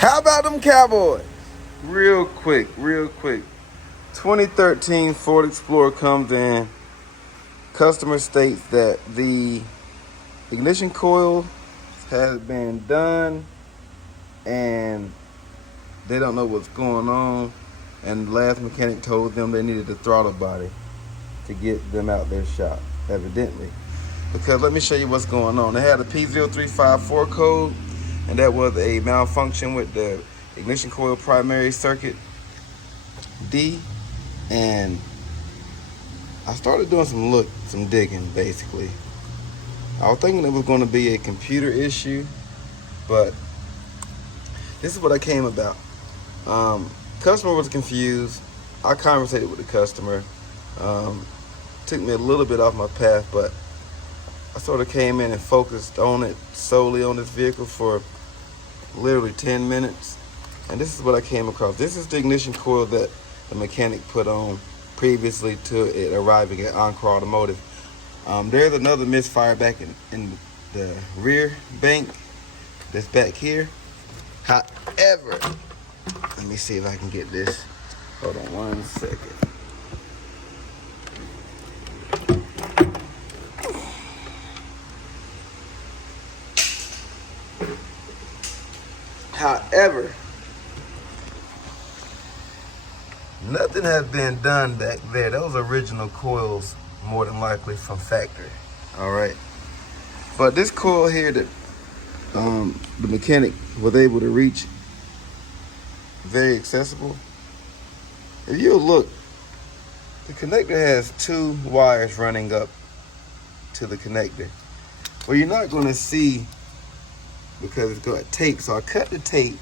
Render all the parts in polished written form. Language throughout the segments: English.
How about them Cowboys? Real quick. 2013 Ford Explorer comes in. Customer states that the ignition coil has been done and they don't know what's going on. And the last mechanic told them they needed the throttle body to get them out their shop, evidently. Because let me show you what's going on. They had a P0354 code, and that was a malfunction with the ignition coil primary circuit D. And I started doing some digging, basically. I was thinking it was going to be a computer issue, but this is what I came about. Customer was confused. I conversated with the customer. Took me a little bit off my path, but I sort of came in and focused on it solely on this vehicle for literally 10 minutes. And this is what I came across. This is the ignition coil that the mechanic put on previously to it arriving at Encore Automotive. There's another misfire back in the rear bank that's back here. However, let me see if I can get this. Hold on 1 second. However, nothing has been done back there. Those original coils, more than likely from factory. All right. But this coil here that the mechanic was able to reach, very accessible. If you look, the connector has 2 wires running up to the connector. Well, you're not going to see because it's got tape. So I cut the tape.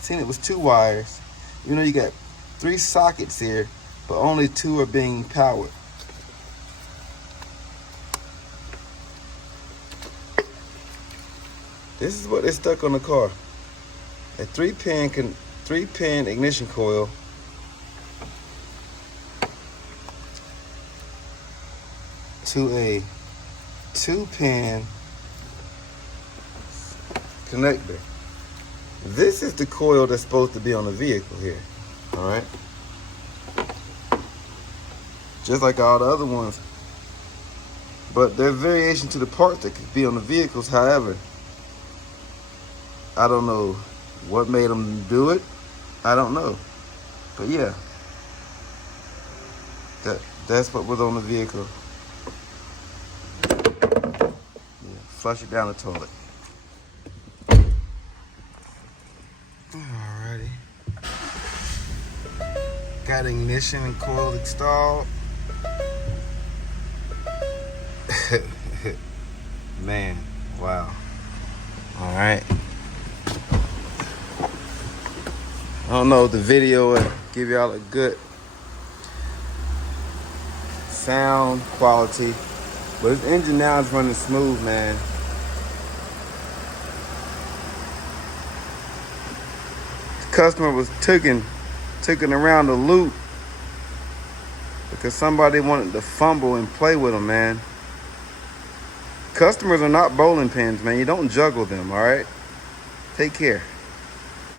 Seen it was 2 wires. You know, you got 3 sockets here, but only 2 are being powered. This is what they stuck on the car. A 3-pin ignition coil. To a 2-pin connector. This is the coil that's supposed to be on the vehicle here. All right. Just like all the other ones. But there's variation to the parts that could be on the vehicles. However, I don't know what made them do it. I don't know. But yeah, that's what was on the vehicle. Yeah, flush it down the toilet. Alrighty. Got ignition and coil installed. Man, wow. Alright. I don't know if the video will give y'all a good sound quality, but this engine now is running smooth, man. The customer was taken around the loop because somebody wanted to fumble and play with them, man. Customers are not bowling pins, man. You don't juggle them, all right? Take care.